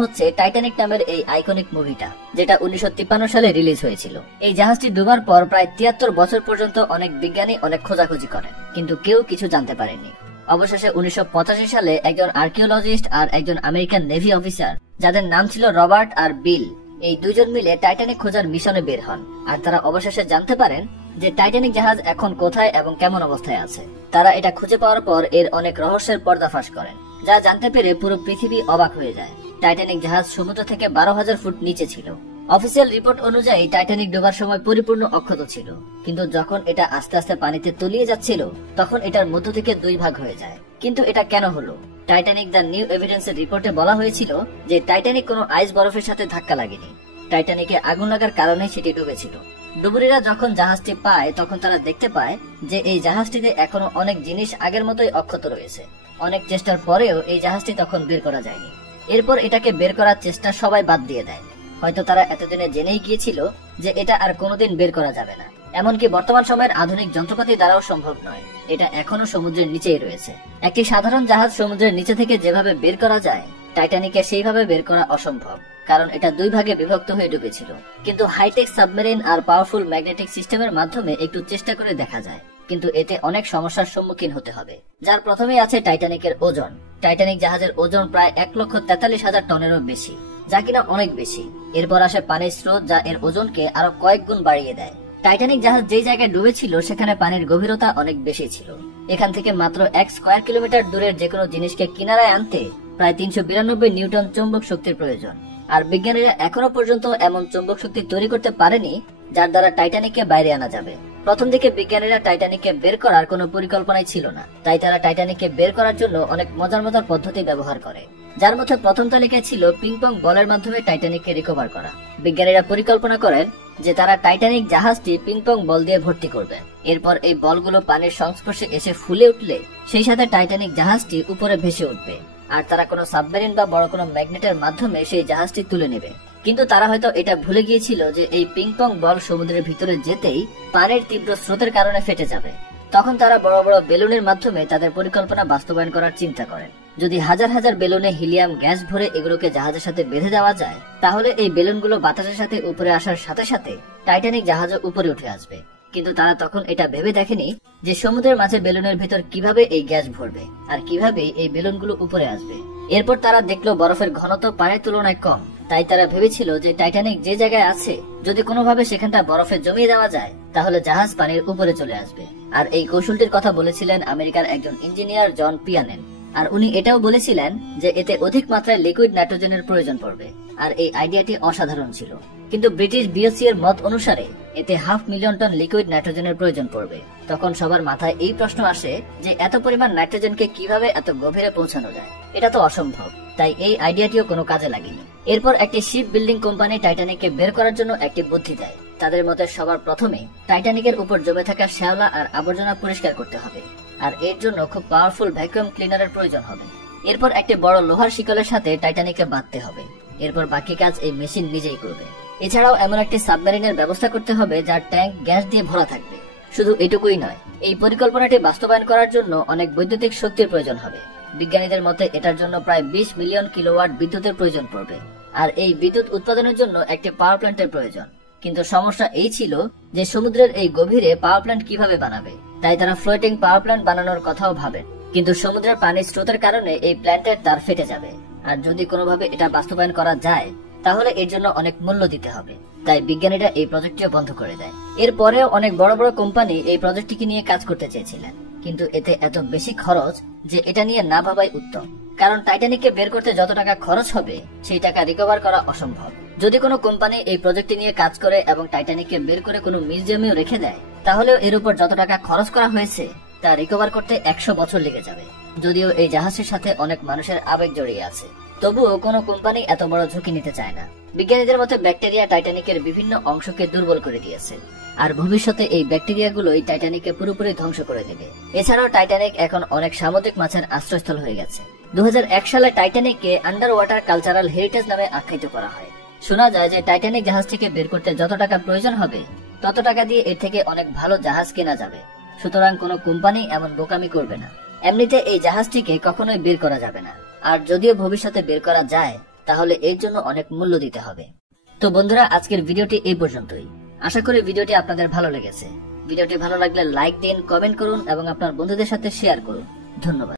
হচ্ছে টাইটানিক নামের এই আইকনিক মুভিটা, যেটা 1953 সালে রিলিজ হয়েছিল। এই জাহাজটি ডুবার পর প্রায় 73 বছর পর্যন্ত অনেক বিজ্ঞানী অনেক খোঁজাখুঁজি করেন, কিন্তু কেউ কিছু জানতে পারেনি। অবশেষে 1985 সালে একজন আর্কিওলজিস্ট আর একজন আমেরিকান নেভি অফিসার, যাদের নাম ছিল রবার্ট আর বিল, এই দুজন মিলে টাইটানিক খোঁজার মিশনে বের হন। আর তারা অবশেষে জানতে পারেন যে টাইটানিক জাহাজ এখন কোথায় এবং কেমন অবস্থায় আছে। তারা এটা খুঁজে পাওয়ার পর এর অনেক রহস্যের পর্দাফাশ করেন, যা জানতে পেরে পুরো পৃথিবী অবাক হয়ে যায়। টাইটানিক জাহাজ সমুদ্র থেকে 12,000 ফুট নিচে ছিল। অফিসিয়াল রিপোর্ট অনুযায়ী টাইটানিক ডোবার সময় পরিপূর্ণ অক্ষত ছিল, কিন্তু যখন এটা আস্তে আস্তে পানিতে তলিয়ে যাচ্ছিল তখন এটার মধ্য থেকে 2 ভাগ হয়ে যায়। কিন্তু এটা কেন হলো? টাইটানিক দ্য নিউ এভিডেন্সের রিপোর্টে বলা হয়েছিল যে টাইটানিক কোনো আইস বরফের সাথে ধাক্কা লাগেনি। টাইটানিকে আগুন লাগার কারণে সেটি ডুবেছিল। ডুবুরিরা যখন জাহাজটি পায় তখন তারা দেখতে পায় যে এই জাহাজটিতে এখনো অনেক জিনিস আগের মতোই অক্ষত রয়েছে। অনেক চেষ্টার পরেও এই জাহাজটি তখন বের করা যায়নি। এরপর এটাকে বের করার চেষ্টা সবাই বাদ দিয়ে দেয়। হয়তো তারা এতদিনে জেনেই গিয়েছিল যে এটা আর কোনোদিন বের করা যাবে না। এমনকি বর্তমান সময়ের আধুনিক যন্ত্রপাতি দ্বারাও সম্ভব নয়, এটা এখনো সমুদ্রের নিচেই রয়েছে। একটি সাধারণ জাহাজ সমুদ্রের নিচে থেকে যেভাবে বের করা যায়, টাইটানিকে সেইভাবে বের করা অসম্ভব, কারণ এটা 2 ভাগে বিভক্ত হয়ে ডুবেছিল। কিন্তু হাইটেক সাবমেরিন আর পাওয়ারফুল ম্যাগনেটিক সিস্টেমের মাধ্যমে একটু চেষ্টা করে দেখা যায়, কিন্তু এতে অনেক সমস্যার সম্মুখীন হতে হবে। যার প্রথমেই আছে টাইটানিকের ওজন। টাইটানিক জাহাজের ওজন প্রায় 1,43,000 টনেরও বেশি, যা কিনা অনেক বেশি। এরপর আসে পানির স্রোত, যা এর ওজনকে আরো কয়েক গুণ বাড়িয়ে দেয়। টাইটানিক জাহাজ যেই জায়গায় ডুবেছিল সেখানে পানির গভীরতা অনেক বেশি ছিল। এখান থেকে মাত্র 1 স্কয়ার কিলোমিটার দূরের যে কোনো জিনিসকে কিনারায় আনতে প্রায় 392 নিউটন চৌম্বক শক্তির প্রয়োজন। আর বিজ্ঞানীরা এখনো পর্যন্ত এমন চৌম্বক শক্তি তৈরি করতে পারেনি যার দ্বারা টাইটানিককে বাইরে আনা যাবে। প্রথম দিকে বিজ্ঞানীরা টাইটানিককে বের করার কোনো পরিকল্পনাই ছিল না, তাই তারা টাইটানিককে বের করার জন্য অনেক মজার মজার পদ্ধতি ব্যবহার করে, যার মধ্যে প্রথম তালিকায় ছিল পিংপং বলের মাধ্যমে টাইটানিককে রিকভার করা। বিজ্ঞানীরা পরিকল্পনা করেন যে তারা টাইটানিক জাহাজটি পিংপং বল দিয়ে ভর্তি করবে। এরপর এই বলগুলো পানির সংস্পর্শে এসে ফুলে উঠলে সেই সাথে টাইটানিক জাহাজটি উপরে ভেসে উঠবে, আর তারা কোনো সাবমেরিন বা বড় কোনো ম্যাগনেটের মাধ্যমে সেই জাহাজটি তুলে নেবে। কিন্তু তারা হয়তো এটা ভুলে গিয়েছিল যে এই পিংপং বল সমুদ্রের ভিতরে যেতেই পানির তীব্র স্রোতের কারণে ফেটে যাবে। তখন তারা বড় বড় বেলুনের মাধ্যমে তাদের পরিকল্পনা বাস্তবায়ন করার চিন্তা করেন। যদি হাজার হাজার বেলুনে হিলিয়াম গ্যাস ভরে এগুলোকে জাহাজের সাথে বেঁধে দেওয়া যায়, তাহলে এই বেলুনগুলো বাতাসের সাথে উপরে আসার সাথে সাথে টাইটানিক জাহাজও উপরে উঠে আসবে। কিন্তু তারা তখন এটা ভেবে দেখেনি যে সমুদ্রের মাঝে বেলুনের ভেতর কিভাবে এই গ্যাস ভরবে আর কিভাবে এই বেলুনগুলো উপরে আসবে। এরপর তারা দেখলো বরফের ঘনত্ব পানির তুলনায় কম, তাই তারা ভেবেছিল যে টাইটানিক যে জায়গায় আছে যদি কোনোভাবে সেখানটা বরফে জমিয়ে দেওয়া যায় তাহলে জাহাজ পানির উপরে চলে আসবে। আর এই কৌশলটির কথা বলেছিলেন আমেরিকার একজন ইঞ্জিনিয়ার জন পিয়ানেন। আর উনি এটাও বলেছিলেন যে এতে অধিক মাত্রায় লিকুইড নাইট্রোজেনের প্রয়োজন পড়বে। আর এই আইডিয়াটি অসাধারণ ছিল, কিন্তু ব্রিটিশ বিওসি এর মত অনুসারে এতে 500,000 টন লিকুইড নাইট্রোজেনের প্রয়োজন পড়বে। তখন সবার মাথায় এই প্রশ্ন আসে যে এত পরিমাণ নাইট্রোজেনকে কিভাবে এত গভীরে পৌঁছানো যায়, এটা তো অসম্ভব। তাই এই আইডিয়াটিও কোনো কাজে লাগেনি। এরপর একটি শিপ বিল্ডিং কোম্পানি টাইটানিককে বের করার জন্য একটি বুদ্ধি দেয়। তাদের মতে সবার প্রথমে টাইটানিকের উপর জমে থাকা শ্যাওলা আর আবর্জনা পরিষ্কার করতে হবে, আর এর জন্য খুব পাওয়ারফুল ভ্যাকুয়াম ক্লিনারের প্রয়োজন হবে। এরপর একটি বড় লোহার শিকলের সাথে টাইটানিককে বাঁধতে হবে। এরপর বাকি কাজ এই মেশিন নিজেই করবে। এছাড়াও এমন একটি সাবমেরিনের ব্যবস্থা করতে হবে যার ট্যাঙ্ক গ্যাস দিয়ে ভরা থাকবে। শুধু এটুকুই নয়, এই পরিকল্পনাটি বাস্তবায়ন করার জন্য অনেক বৈদ্যুতিক শক্তির প্রয়োজন হবে। বিজ্ঞানীদের মতে এটার জন্য প্রায় 20 মিলিয়ন কিলোওয়াট বিদ্যুতের প্রয়োজন পড়বে, আর এই বিদ্যুৎ উৎপাদনের জন্য একটি পাওয়ার প্ল্যান্টের প্রয়োজন। কিন্তু সমস্যা এই ছিল যে সমুদ্রের এই গভীরে পাওয়ার প্ল্যান্ট কিভাবে বানাবে, তাই তারা ফ্লোটিং পাওয়ার প্ল্যান্ট বানানোর কথাও ভাবেন। কিন্তু সমুদ্রের পানির স্রোতের কারণে এই প্ল্যান্টের তার ফেটে যাবে, আর যদি কোনোভাবে এটা বাস্তবায়ন করা যায় তাহলে এর জন্য অনেক মূল্য দিতে হবে। তাই বিজ্ঞানীরা এই প্রজেক্টটিও বন্ধ করে দেয়। এরপরেও অনেক বড় বড় কোম্পানি এই প্রজেক্টটিকে নিয়ে কাজ করতে চেয়েছিলেন, কিন্তু এতে এত বেশি খরচ যে এটা নিয়ে না ভাবাই উত্তম। কারণ টাইটানিককে বের করতে যত টাকা খরচ হবে সেই টাকা রিকভার করা অসম্ভব। যদি কোনো কোম্পানি এই প্রজেক্টটি নিয়ে কাজ করে এবং টাইটানিককে বের করে কোনো মিউজিয়ামেও রেখে দেয়, তাহলেও এর উপর যত টাকা খরচ করা হয়েছে তা রিকভার করতে 100 বছর লেগে যাবে। যদিও এই জাহাজের সাথে অনেক মানুষের আবেগ জড়িয়ে আছে, তবুও কোনো কোম্পানি এত বড় ঝুঁকি নিতে চায় না। বিজ্ঞানীদের মতে ব্যাকটেরিয়া টাইটানিকের বিভিন্ন অংশকে দুর্বল করে দিয়েছে, আর ভবিষ্যতে এই ব্যাকটেরিয়াগুলোই টাইটানিককে পুরোপুরি ধ্বংস করে দেবে। এছাড়াও টাইটানিক এখন অনেক সামুদ্রিক মাছের আশ্রয়স্থল হয়ে গেছে। 2001 সালে টাইটানিককে আন্ডার ওয়াটার কালচারাল হেরিটেজ নামে আখ্যায়িত করা হয়। শোনা যায় যে টাইটানিক জাহাজটিকে বের করতে যত টাকা প্রয়োজন হবে তত টাকা দিয়ে এর থেকে অনেক ভালো জাহাজ কেনা যাবে। সুতরাং কোনো কোম্পানি এমন বোকামি করবে না। এমনিতে এই জাহাজটিকে কখনোই বের করা যাবে না, আর যদিও ভবিষ্যতে বের করা যায় তাহলে এর জন্য অনেক মূল্য দিতে হবে। তো বন্ধুরা, আজকের ভিডিওটি এই পর্যন্তই। আশা করি ভিডিওটি আপনাদের ভালো লেগেছে। ভিডিওটি ভালো লাগলে লাইক দিন, কমেন্ট করুন এবং আপনার বন্ধুদের সাথে শেয়ার করুন। ধন্যবাদ।